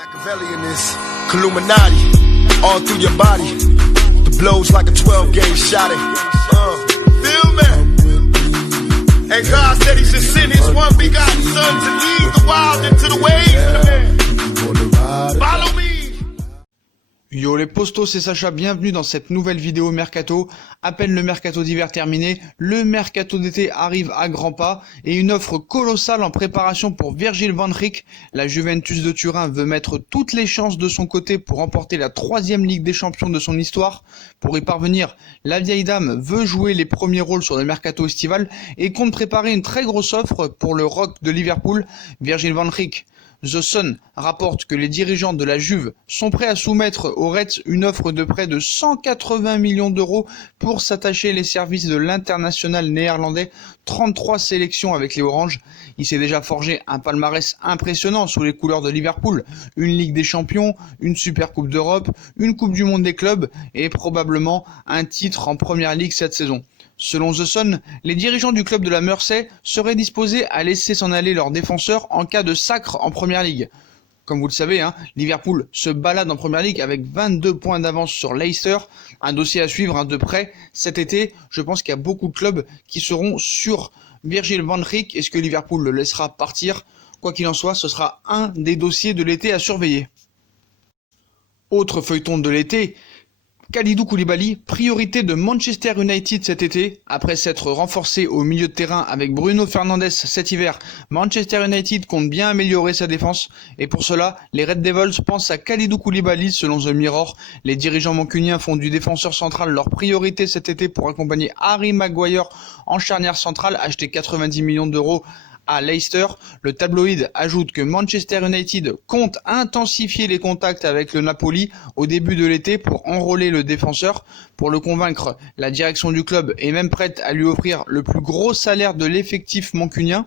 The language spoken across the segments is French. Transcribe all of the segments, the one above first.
Machiavelli in this Illuminati, all through your body. The blows like a 12-gauge shot. Feel me? And God said He should send His one begotten Son to lead the wild into the ways. Follow me. Yo les postos, c'est Sacha, bienvenue dans cette nouvelle vidéo Mercato. À peine le Mercato d'hiver terminé, le Mercato d'été arrive à grands pas et une offre colossale en préparation pour Virgil van Dijk. La Juventus de Turin veut mettre toutes les chances de son côté pour remporter la 3e Ligue des Champions de son histoire. Pour y parvenir, la vieille dame veut jouer les premiers rôles sur le Mercato estival et compte préparer une très grosse offre pour le Rock de Liverpool, Virgil van Dijk. The Sun rapporte que les dirigeants de la Juve sont prêts à soumettre aux Reds une offre de près de 180 millions d'euros pour s'attacher les services de l'international néerlandais, 33 sélections avec les Oranges. Il s'est déjà forgé un palmarès impressionnant sous les couleurs de Liverpool, une Ligue des Champions, une Super Coupe d'Europe, une Coupe du Monde des clubs et probablement un titre en Première Ligue cette saison. Selon The Sun, les dirigeants du club de la Mersey seraient disposés à laisser s'en aller leurs défenseurs en cas de sacre en Première Ligue. Comme vous le savez, Liverpool se balade en Première Ligue avec 22 points d'avance sur Leicester, un dossier à suivre de près. Cet été, je pense qu'il y a beaucoup de clubs qui seront sur Virgil van Dijk. Est-ce que Liverpool le laissera partir? Quoi qu'il en soit, ce sera un des dossiers de l'été à surveiller. Autre feuilleton de l'été, Kalidou Koulibaly, priorité de Manchester United cet été. Après s'être renforcé au milieu de terrain avec Bruno Fernandes cet hiver, Manchester United compte bien améliorer sa défense. Et pour cela, les Red Devils pensent à Kalidou Koulibaly selon The Mirror. Les dirigeants mancuniens font du défenseur central leur priorité cet été pour accompagner Harry Maguire en charnière centrale, acheté 90 millions d'euros à Leicester. Le tabloïd ajoute que Manchester United compte intensifier les contacts avec le Napoli au début de l'été pour enrôler le défenseur. Pour le convaincre, la direction du club est même prête à lui offrir le plus gros salaire de l'effectif mancunien.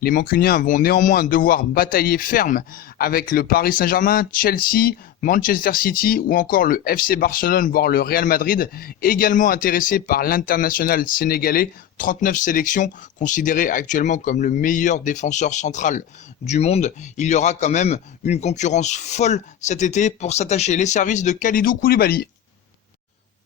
Les Mancuniens vont néanmoins devoir batailler ferme avec le Paris Saint-Germain, Chelsea, Manchester City ou encore le FC Barcelone, voire le Real Madrid, également intéressés par l'international sénégalais, 39 sélections, considéré actuellement comme le meilleur défenseur central du monde. Il y aura quand même une concurrence folle cet été pour s'attacher les services de Kalidou Koulibaly.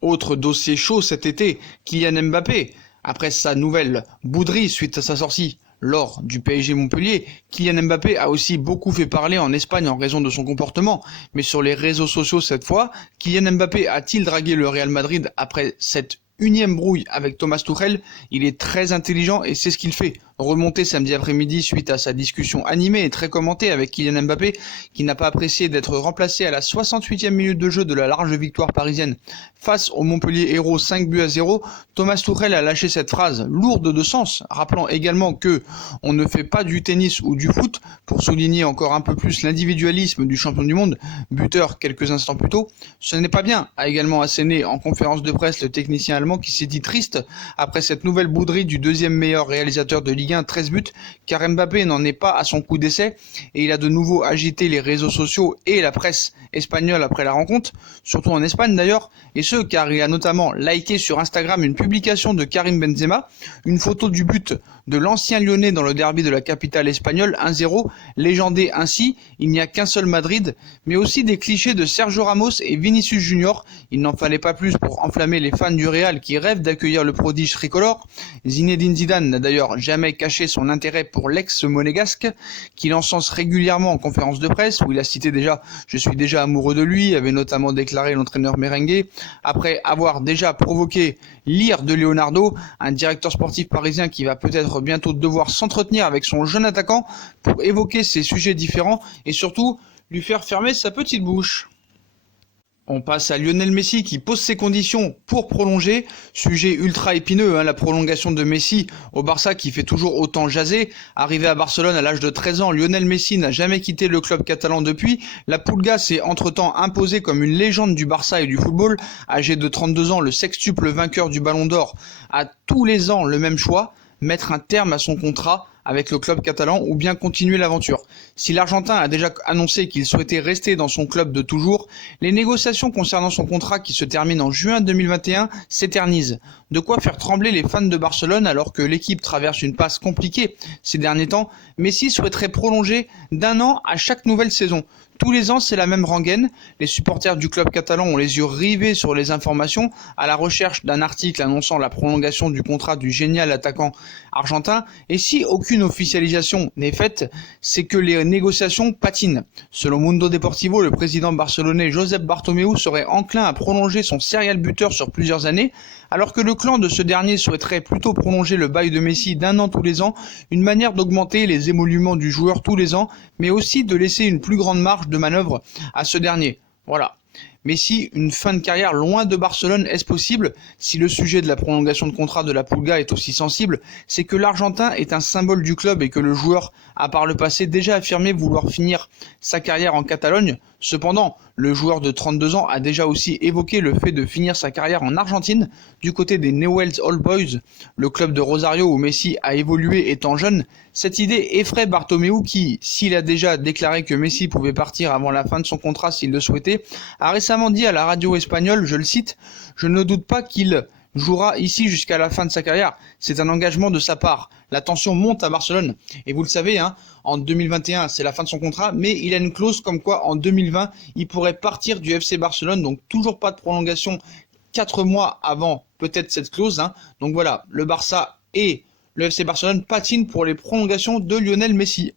Autre dossier chaud cet été, Kylian Mbappé. Après sa nouvelle bouderie suite à sa sortie lors du PSG Montpellier, Kylian Mbappé a aussi beaucoup fait parler en Espagne en raison de son comportement. Mais sur les réseaux sociaux cette fois, Kylian Mbappé a-t-il dragué le Real Madrid après cette unième brouille avec Thomas Tuchel? Il est très intelligent et c'est ce qu'il fait. Remonté samedi après-midi suite à sa discussion animée et très commentée avec Kylian Mbappé, qui n'a pas apprécié d'être remplacé à la 68e minute de jeu de la large victoire parisienne face au Montpellier Hérault 5-0, Thomas Tuchel a lâché cette phrase lourde de sens, rappelant également que on ne fait pas du tennis ou du foot, pour souligner encore un peu plus l'individualisme du champion du monde, buteur quelques instants plus tôt. Ce n'est pas bien, a également asséné en conférence de presse le technicien allemand qui s'est dit triste après cette nouvelle bouderie du deuxième meilleur réalisateur de Ligue 1, 13 buts, car Mbappé n'en est pas à son coup d'essai et il a de nouveau agité les réseaux sociaux et la presse espagnole après la rencontre, surtout en Espagne d'ailleurs, et ce car il a notamment liké sur Instagram une publication de Karim Benzema, une photo du but de l'ancien Lyonnais dans le derby de la capitale espagnole, 1-0, légendé ainsi, il n'y a qu'un seul Madrid, mais aussi des clichés de Sergio Ramos et Vinicius Junior. Il n'en fallait pas plus pour enflammer les fans du Real qui rêvent d'accueillir le prodige tricolore. Zinedine Zidane n'a d'ailleurs jamais caché son intérêt pour l'ex-monégasque, qu'il encense régulièrement en conférence de presse, où il a cité déjà « Je suis déjà amoureux de lui », avait notamment déclaré l'entraîneur merengue, après avoir déjà provoqué l'ire de Leonardo, un directeur sportif parisien qui va peut-être bientôt devoir s'entretenir avec son jeune attaquant pour évoquer ces sujets différents et surtout lui faire fermer sa petite bouche. On passe à Lionel Messi qui pose ses conditions pour prolonger. Sujet ultra épineux, la prolongation de Messi au Barça qui fait toujours autant jaser. Arrivé à Barcelone à l'âge de 13 ans, Lionel Messi n'a jamais quitté le club catalan depuis. La Pulga s'est entre-temps imposée comme une légende du Barça et du football. Âgé de 32 ans, le sextuple vainqueur du Ballon d'Or a tous les ans le même choix, mettre un terme à son contrat avec le club catalan ou bien continuer l'aventure. Si l'Argentin a déjà annoncé qu'il souhaitait rester dans son club de toujours, les négociations concernant son contrat qui se termine en juin 2021 s'éternisent. De quoi faire trembler les fans de Barcelone alors que l'équipe traverse une passe compliquée ces derniers temps. Messi souhaiterait prolonger d'1 an à chaque nouvelle saison. Tous les ans, c'est la même rengaine. Les supporters du club catalan ont les yeux rivés sur les informations, à la recherche d'un article annonçant la prolongation du contrat du génial attaquant argentin. Et si aucune officialisation n'est faite, c'est que les négociations patinent. Selon Mundo Deportivo, le président barcelonais Josep Bartomeu serait enclin à prolonger son serial buteur sur plusieurs années, alors que le clan de ce dernier souhaiterait plutôt prolonger le bail de Messi d'1 an tous les ans, une manière d'augmenter les émoluments du joueur tous les ans, mais aussi de laisser une plus grande marge de manœuvre à ce dernier. Voilà. Messi, une fin de carrière loin de Barcelone, est-ce possible? Si le sujet de la prolongation de contrat de la Pulga est aussi sensible, c'est que l'Argentin est un symbole du club et que le joueur a par le passé déjà affirmé vouloir finir sa carrière en Catalogne. Cependant, le joueur de 32 ans a déjà aussi évoqué le fait de finir sa carrière en Argentine, du côté des Newell's Old Boys, le club de Rosario où Messi a évolué étant jeune. Cette idée effraie Bartomeu qui, s'il a déjà déclaré que Messi pouvait partir avant la fin de son contrat s'il le souhaitait, a récemment dit à la radio espagnole, je le cite, « Je ne doute pas qu'il jouera ici jusqu'à la fin de sa carrière. C'est un engagement de sa part. La tension monte à Barcelone. » Et vous le savez, en 2021, c'est la fin de son contrat, mais il a une clause comme quoi en 2020, il pourrait partir du FC Barcelone, donc toujours pas de prolongation 4 mois avant peut-être cette clause. Donc voilà, le Barça et le FC Barcelone patinent pour les prolongations de Lionel Messi.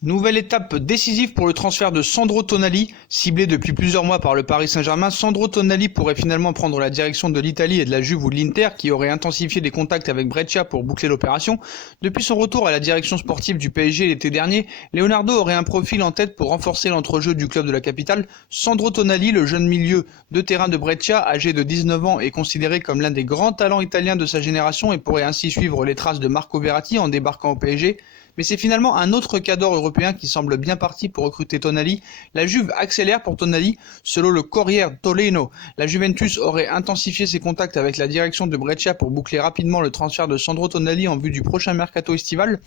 Nouvelle étape décisive pour le transfert de Sandro Tonali, ciblé depuis plusieurs mois par le Paris Saint-Germain. Sandro Tonali pourrait finalement prendre la direction de l'Italie et de la Juve ou de l'Inter, qui aurait intensifié des contacts avec Brescia pour boucler l'opération. Depuis son retour à la direction sportive du PSG l'été dernier, Leonardo aurait un profil en tête pour renforcer l'entrejeu du club de la capitale. Sandro Tonali, le jeune milieu de terrain de Brescia, âgé de 19 ans, est considéré comme l'un des grands talents italiens de sa génération et pourrait ainsi suivre les traces de Marco Verratti en débarquant au PSG. Mais c'est finalement un autre cadre européen qui semble bien parti pour recruter Tonali. La Juve accélère pour Tonali. Selon le Corriere Torino, la Juventus aurait intensifié ses contacts avec la direction de Brescia pour boucler rapidement le transfert de Sandro Tonali en vue du prochain mercato estival.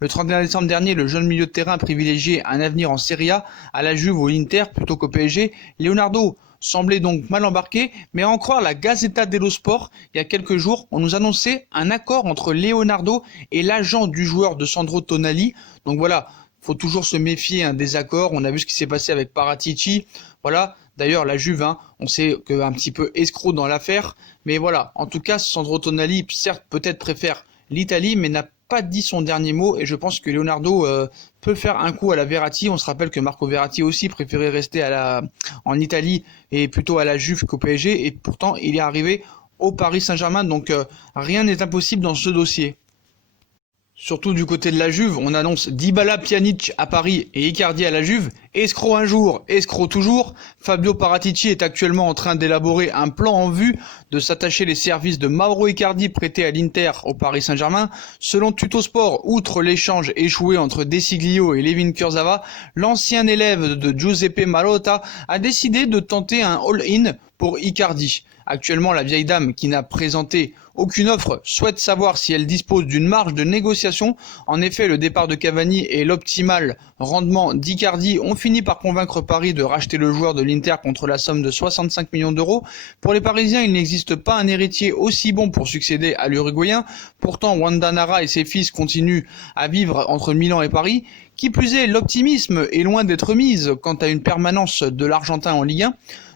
Le 31 décembre dernier, le jeune milieu de terrain privilégiait un avenir en Serie A à la Juve ou l'Inter plutôt qu'au PSG. Leonardo semblait donc mal embarqué, mais à en croire la Gazzetta dello Sport, il y a quelques jours, on nous annonçait un accord entre Leonardo et l'agent du joueur de Sandro Tonali. Donc voilà, faut toujours se méfier des accords. On a vu ce qui s'est passé avec Paratici. Voilà, d'ailleurs la Juve, on sait qu'un petit peu escroc dans l'affaire, mais voilà, en tout cas Sandro Tonali, certes peut-être préfère l'Italie, mais n'a pas dit son dernier mot et je pense que Leonardo peut faire un coup à la Verratti. On se rappelle que Marco Verratti aussi préférait rester en Italie et plutôt à la Juve qu'au PSG et pourtant il est arrivé au Paris Saint-Germain, donc rien n'est impossible dans ce dossier. Surtout du côté de la Juve, on annonce Dybala, Pjanic à Paris et Icardi à la Juve. Escroc un jour, escroc toujours. Fabio Paratici est actuellement en train d'élaborer un plan en vue de s'attacher les services de Mauro Icardi prêté à l'Inter au Paris Saint-Germain. Selon Tuttosport, outre l'échange échoué entre De Sciglio et Layvin Kurzawa, l'ancien élève de Giuseppe Marotta a décidé de tenter un all-in pour Icardi. Actuellement, la vieille dame, qui n'a présenté aucune offre, souhaite savoir si elle dispose d'une marge de négociation. En effet, le départ de Cavani et l'optimal rendement d'Icardi ont fini par convaincre Paris de racheter le joueur de l'Inter contre la somme de 65 millions d'euros. Pour les Parisiens, il n'existe pas un héritier aussi bon pour succéder à l'Uruguayen. Pourtant, Wanda Nara et ses fils continuent à vivre entre Milan et Paris. Qui plus est, l'optimisme est loin d'être mise quant à une permanence de l'Argentin en Ligue 1.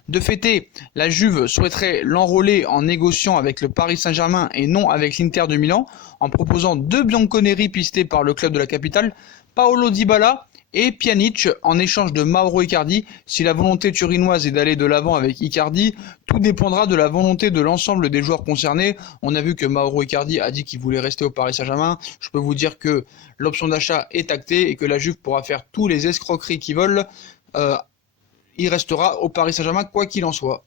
De fait, la Juve souhaiterait l'enrôler en négociant avec le Paris Saint-Germain et non avec l'Inter de Milan, en proposant 2 bianconeri pistés par le club de la capitale, Paolo Dybala et Pjanic en échange de Mauro Icardi. Si la volonté turinoise est d'aller de l'avant avec Icardi, tout dépendra de la volonté de l'ensemble des joueurs concernés. On a vu que Mauro Icardi a dit qu'il voulait rester au Paris Saint-Germain. Je peux vous dire que l'option d'achat est actée et que la Juve pourra faire tous les escroqueries qu'ils veulent. Il restera au Paris Saint-Germain quoi qu'il en soit.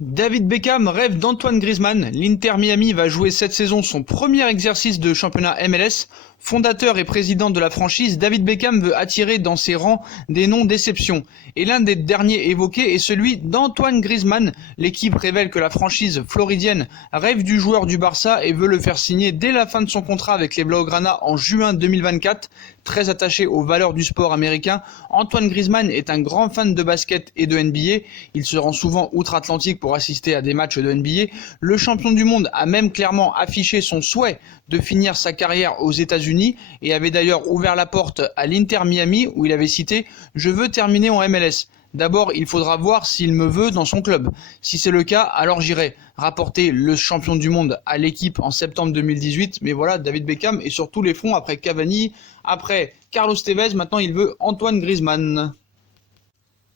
David Beckham rêve d'Antoine Griezmann. L'Inter Miami va jouer cette saison son premier exercice de championnat MLS. Fondateur et président de la franchise, David Beckham veut attirer dans ses rangs des noms d'exception. Et l'un des derniers évoqués est celui d'Antoine Griezmann. L'équipe révèle que la franchise floridienne rêve du joueur du Barça et veut le faire signer dès la fin de son contrat avec les Blaugrana en juin 2024. Très attaché aux valeurs du sport américain, Antoine Griezmann est un grand fan de basket et de NBA. Il se rend souvent outre-Atlantique pour assister à des matchs de NBA. Le champion du monde a même clairement affiché son souhait de finir sa carrière aux États-Unis États-Unis et avait d'ailleurs ouvert la porte à l'Inter Miami où il avait cité « Je veux terminer en MLS ». D'abord, il faudra voir s'il me veut dans son club. Si c'est le cas, alors j'irai rapporter le champion du monde à l'équipe en septembre 2018. Mais voilà, David Beckham est sur tous les fronts après Cavani, après Carlos Tevez, maintenant il veut Antoine Griezmann.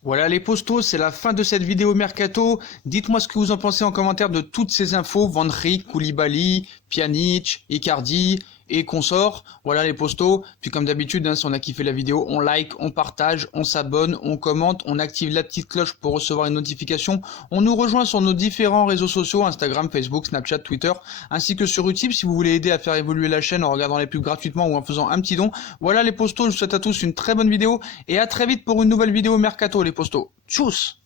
Voilà les postos, c'est la fin de cette vidéo Mercato. Dites-moi ce que vous en pensez en commentaire de toutes ces infos, Van Dijk, Koulibaly, Pjanic, Icardi et consorts. Voilà les postos. Puis comme d'habitude, si on a kiffé la vidéo, on like, on partage, on s'abonne, on commente, on active la petite cloche pour recevoir une notification. On nous rejoint sur nos différents réseaux sociaux, Instagram, Facebook, Snapchat, Twitter, ainsi que sur Utip si vous voulez aider à faire évoluer la chaîne en regardant les pubs gratuitement ou en faisant un petit don. Voilà les postos, je vous souhaite à tous une très bonne vidéo et à très vite pour une nouvelle vidéo Mercato les postos. Tchuss!